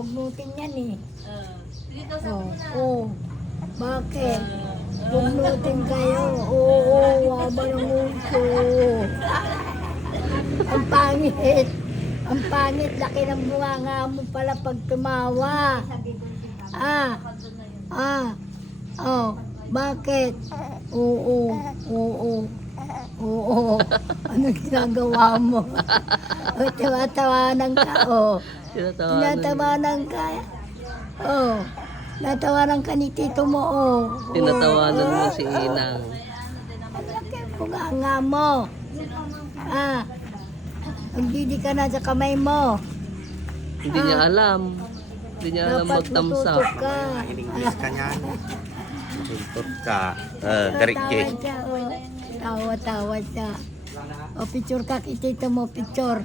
Bugnutin yan eh. Dito sa Oh. Bakit? Bugnutin kayo. Oo, waba ng uso. Ang pangit. Ang pangit. Laki ng bunganga mo pala pag tumawa. Bakit? Oo. Ano ginagawa mo? Tawa-tawanan ka, Tinatawanan ka. Natawanan ka ni tito mo, Tinatawanan mo si Inang. Laki ang bunganga mo. Magdidi ka na sa kamay mo. Hindi niya alam. Hindi niya alam Dapat magtamsak. matuto ka. In-English ka niya. Tuntot ka. Garikye. Tawa siya. Picture ka kay tito mo, picture.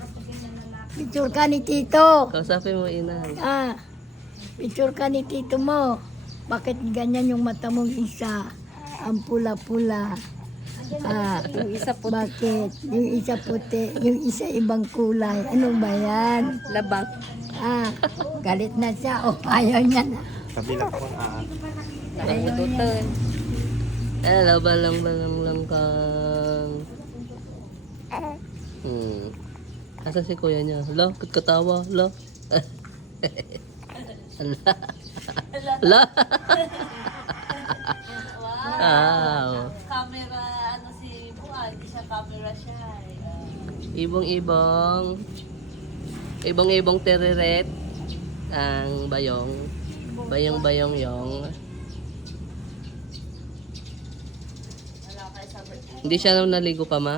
Picture ka ni tito. Kausapin mo, Inang. Picture ka ni tito mo. Bakit ganyan yung mata mong isa? Ang pula-pula. yung isa po Bakit? Yung isa puti, yung isa ibang kulay. Ano ba yan? labang. Galit na siya. Ayaw niya na. Kabila ko na. Nakabututan. Hello, balang kang. Asa si kuya niya? Hala, katawa. Hala. Hala. Wow. Camera, si Buwan. Hindi siya camera siya. Ibong tereret. Ang bayong. Bayong yung. Hindi siya naligo pa, ma?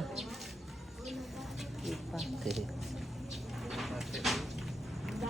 Okay.